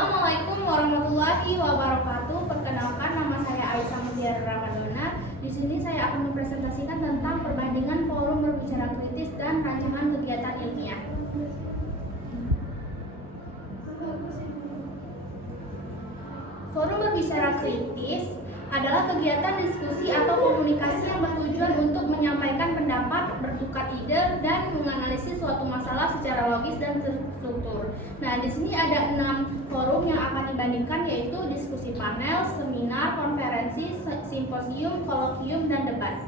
Assalamualaikum warahmatullahi wabarakatuh. Perkenalkan, nama saya Aisyah Mutiara Ramadona. Di sini saya akan mempresentasikan tentang perbandingan forum berbicara kritis dan rancangan kegiatan ilmiah. Forum berbicara kritis adalah kegiatan diskusi atau komunikasi yang bertujuan untuk menyampaikan pendapat, bertukar ide, dan menganalisis suatu masalah secara logis dan terstruktur. Nah, di sini ada 6 forum yang akan dibandingkan, yaitu diskusi panel, seminar, konferensi, simposium, kolokium, dan debat.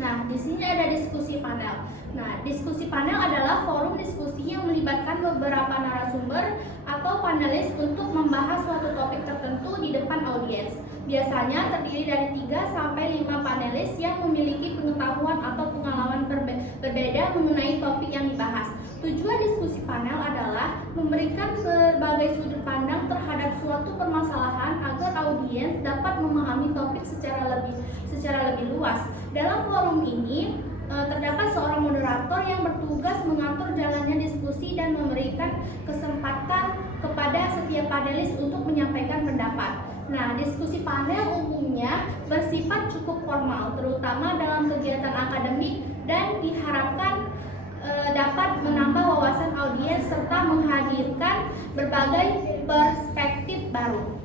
Nah, di sini ada diskusi panel. Nah, diskusi panel adalah forum diskusi yang melibatkan beberapa narasumber atau panelis untuk membahas suatu topik tertentu di depan audiens. Biasanya terdiri dari 3 sampai 5 panelis yang memiliki pengetahuan atau pengalaman berbeda mengenai topik yang dibahas. Tujuan diskusi panel adalah memberikan berbagai sudut pandang terhadap suatu permasalahan agar audiens dapat memahami topik secara lebih luas. Dalam forum ini terdapat seorang moderator yang bertugas mengatur jalannya diskusi dan memberikan kesempatan kepada setiap panelis untuk menyampaikan pendapat. Nah, diskusi panel umumnya bersifat cukup formal, terutama dalam kegiatan akademik, dan diharapkan dapat menambah wawasan audiens serta menghadirkan berbagai perspektif baru.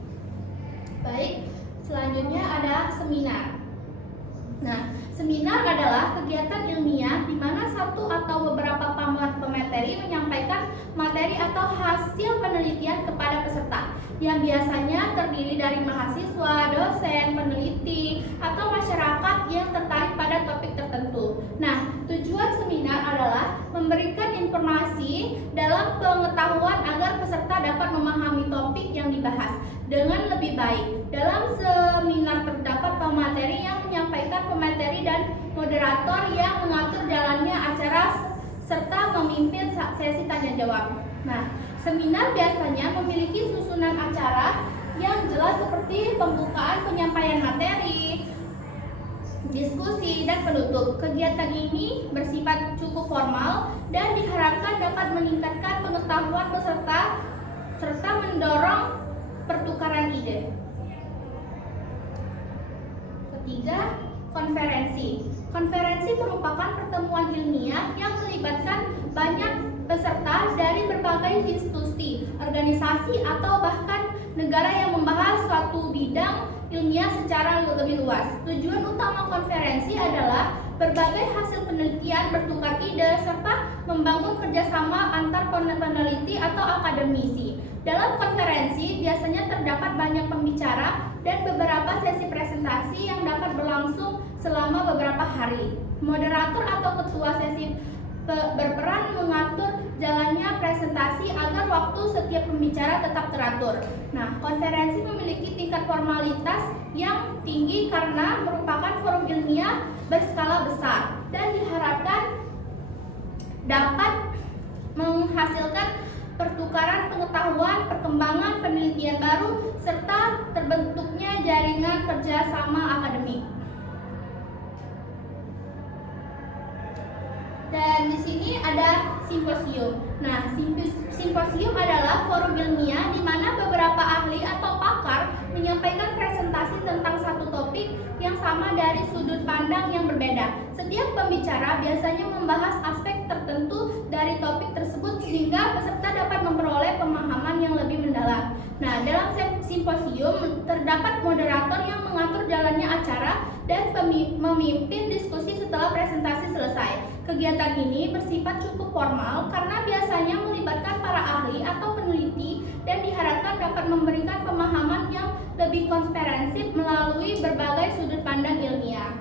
Baik, selanjutnya ada seminar. Nah, seminar adalah kegiatan ilmiah di mana satu atau beberapa pemateri menyampaikan materi atau hasil penelitian kepada peserta, yang biasanya terdiri dari mahasiswa, dosen, peneliti, atau masyarakat yang tertarik pada topik tertentu. Nah, tujuan seminar adalah memberikan informasi dalam pengetahuan agar peserta dapat memahami topik yang dibahas dengan lebih baik. Dalam seminar terdapat pemateri yang menyampaikan pemateri dan moderator yang mengatur jalannya acara serta memimpin sesi tanya jawab. Nah, seminar biasanya memiliki susunan acara yang jelas seperti pembukaan, penyampaian materi, diskusi, dan penutup. Kegiatan ini bersifat cukup formal dan diharapkan dapat meningkatkan pengetahuan peserta serta mendorong pertukaran ide. Ketiga, konferensi. Konferensi merupakan pertemuan ilmiah yang melibatkan banyak peserta dari berbagai institusi, organisasi, atau bahkan negara yang membahas suatu bidang ilmiah secara lebih luas. Tujuan utama konferensi adalah berbagai hasil penelitian, bertukar ide, serta membangun kerjasama antar peneliti atau akademisi. Dalam konferensi biasanya terdapat banyak pembicara dan beberapa sesi presentasi yang dapat berlangsung selama beberapa hari. Moderator atau ketua sesi berperan mengatur jalannya presentasi agar waktu setiap pembicara tetap teratur. Nah, konferensi memiliki tingkat formalitas yang tinggi karena merupakan forum ilmiah berskala besar dan diharapkan dapat menghasilkan pertukaran pengetahuan, perkembangan penelitian baru, serta terbentuknya jaringan kerjasama akademik. Dan di sini ada simposium. Nah, simposium adalah forum ilmiah di mana beberapa ahli atau pakar menyampaikan presentasi tentang satu topik yang sama dari sudut pandang yang berbeda. Setiap pembicara biasanya membahas aspek tertentu dari topik tersebut sehingga peserta dapat memperoleh pemahaman yang lebih mendalam. Nah, dalam simposium terdapat moderator yang mengatur jalannya acara dan memimpin diskusi setelah presentasi selesai. Kegiatan ini bersifat cukup formal karena biasanya melibatkan para ahli atau peneliti dan diharapkan dapat memberikan pemahaman yang lebih komprehensif melalui berbagai sudut pandang ilmiah.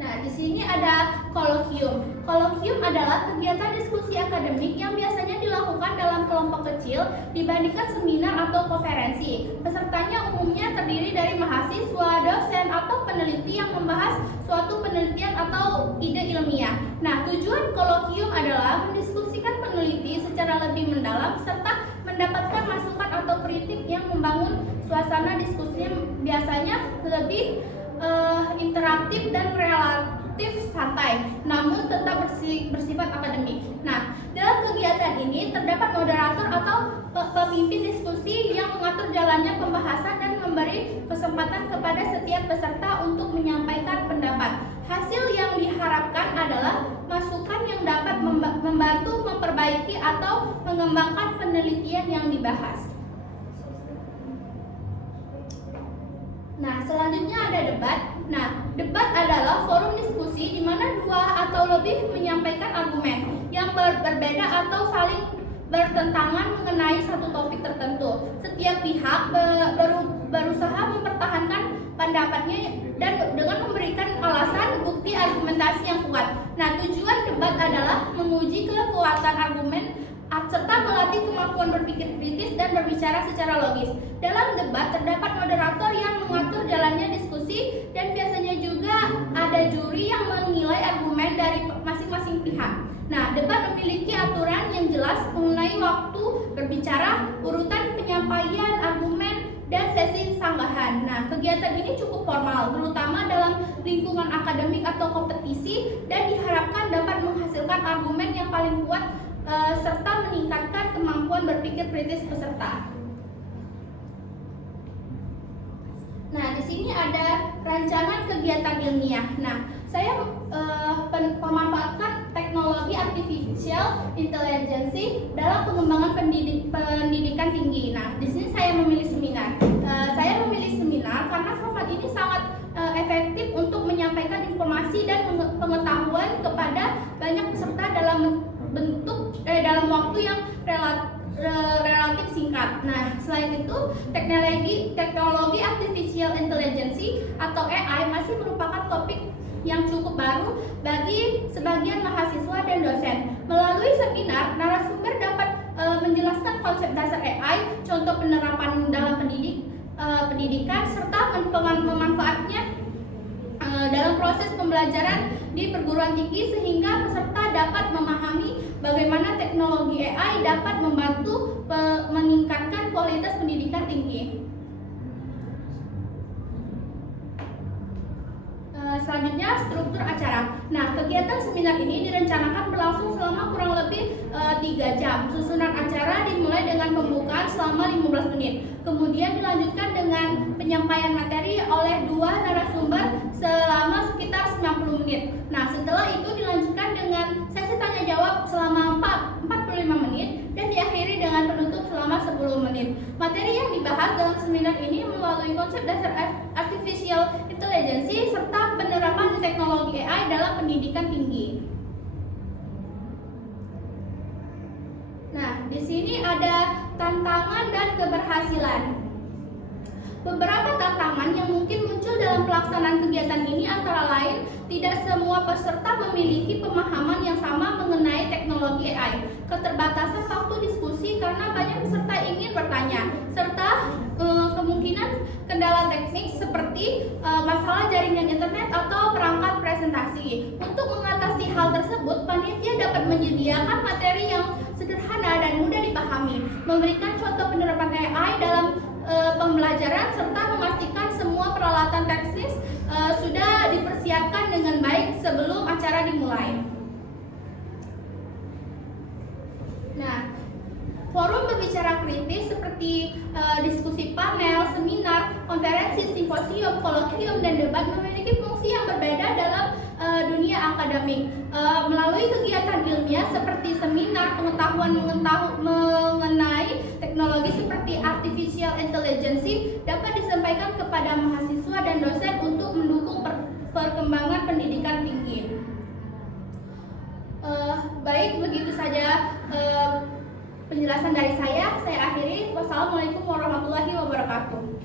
Nah, di sini ada kolokium. Kolokium adalah kegiatan diskusi akademik yang biasanya dilakukan dalam kelompok kecil dibandingkan seminar atau konferensi. Pesertanya umumnya terdiri dari mahasiswa, dosen, atau peneliti yang membahas suatu penelitian atau ide ilmiah. Nah, tujuan kolokium adalah mendiskusikan peneliti secara lebih mendalam serta mendapatkan masukan atau kritik yang membangun suasana diskusinya biasanya lebih interaktif dan relatif santai. Nah, bersifat akademik. Nah, dalam kegiatan ini terdapat moderator atau pemimpin diskusi yang mengatur jalannya pembahasan dan memberi kesempatan kepada setiap peserta untuk menyampaikan pendapat. Hasil yang diharapkan adalah masukan yang dapat membantu memperbaiki atau mengembangkan penelitian yang dibahas. Nah, selanjutnya ada debat. Nah, debat adalah forum diskusi di mana dua atau lebih menyampaikan argumen yang berbeda atau saling bertentangan mengenai satu topik tertentu. Setiap pihak berusaha mempertahankan pendapatnya dan dengan memberikan alasan, bukti, argumentasi yang kuat. Nah, tujuan debat adalah menguji kekuatan argumen serta melatih kemampuan berpikir kritis dan berbicara secara logis. Dalam debat terdapat moderator yang mengatur jalannya diskusi dan biasanya juga ada juri yang menilai argumen dari masing-masing pihak. Nah, debat memiliki aturan yang jelas mengenai waktu berbicara, urutan penyampaian argumen, dan sesi sanggahan. Nah, kegiatan ini cukup formal, terutama dalam lingkungan akademik atau kompetisi, dan diharapkan dapat menghasilkan argumen yang paling kuat serta meningkatkan kemampuan berpikir kritis peserta. Nah, di sini ada rancangan kegiatan ilmiah. Nah, saya memanfaatkan teknologi artificial intelligence dalam pengembangan pendidikan tinggi. Nah, di sini saya memilih seminar. Saya memilih seminar karena format ini sangat efektif untuk menyampaikan informasi dan pengetahuan kepada banyak peserta dalam waktu yang relatif singkat. Nah, selain itu, teknologi artificial intelligence atau AI masih merupakan topik yang cukup baru bagi sebagian mahasiswa dan dosen. Melalui seminar, narasumber dapat menjelaskan konsep dasar AI, contoh penerapan dalam pendidikan, serta memanfaatnya dalam proses pembelajaran di perguruan tinggi sehingga peserta dapat memahami bagaimana teknologi AI dapat membantu meningkatkan kualitas pendidikan tinggi. Selanjutnya, struktur acara. Nah, kegiatan seminar ini direncanakan berlangsung selama kurang lebih 3 jam. Susunan acara dimulai dengan pembukaan selama 15 menit. Kemudian dilanjutkan dengan penyampaian materi oleh 2 narasumber selama sekitar 90 menit. Nah, setelah itu dilanjutkan dengan sesi tanya jawab selama 45 menit dan diakhiri dengan penutup selama 10 menit. Materi yang dibahas dalam seminar ini melalui konsep dasar artificial intelligence serta penerapan teknologi AI dalam pendidikan tinggi. Nah, di sini ada tantangan dan keberhasilan. Beberapa tantangan yang mungkin muncul dalam pelaksanaan kegiatan ini antara lain, tidak semua peserta memiliki pemahaman yang sama mengenai teknologi AI, keterbatasan waktu diskusi karena banyak peserta ingin bertanya, serta kemungkinan kendala teknik seperti masalah jaringan internet atau perangkat presentasi. Untuk mengatasi hal tersebut, panitia dapat menyediakan materi yang sederhana dan mudah dipahami, memberikan contoh penerapan AI dalam pembelajaran, serta memastikan semua peralatan teknis sudah dipersiapkan dengan baik sebelum acara dimulai. Nah, forum berbicara kritis seperti diskusi panel, seminar, konferensi, simposium, kolokvium, dan debat memiliki fungsi yang berbeda dalam dunia akademik. Melalui kegiatan ilmiah seperti seminar, pengetahuan mengenai teknologi seperti artificial intelligence dapat disampaikan kepada mahasiswa dan dosen untuk mendukung perkembangan pendidikan tinggi. Baik, begitu saja penjelasan dari saya akhiri. Wassalamualaikum warahmatullahi wabarakatuh.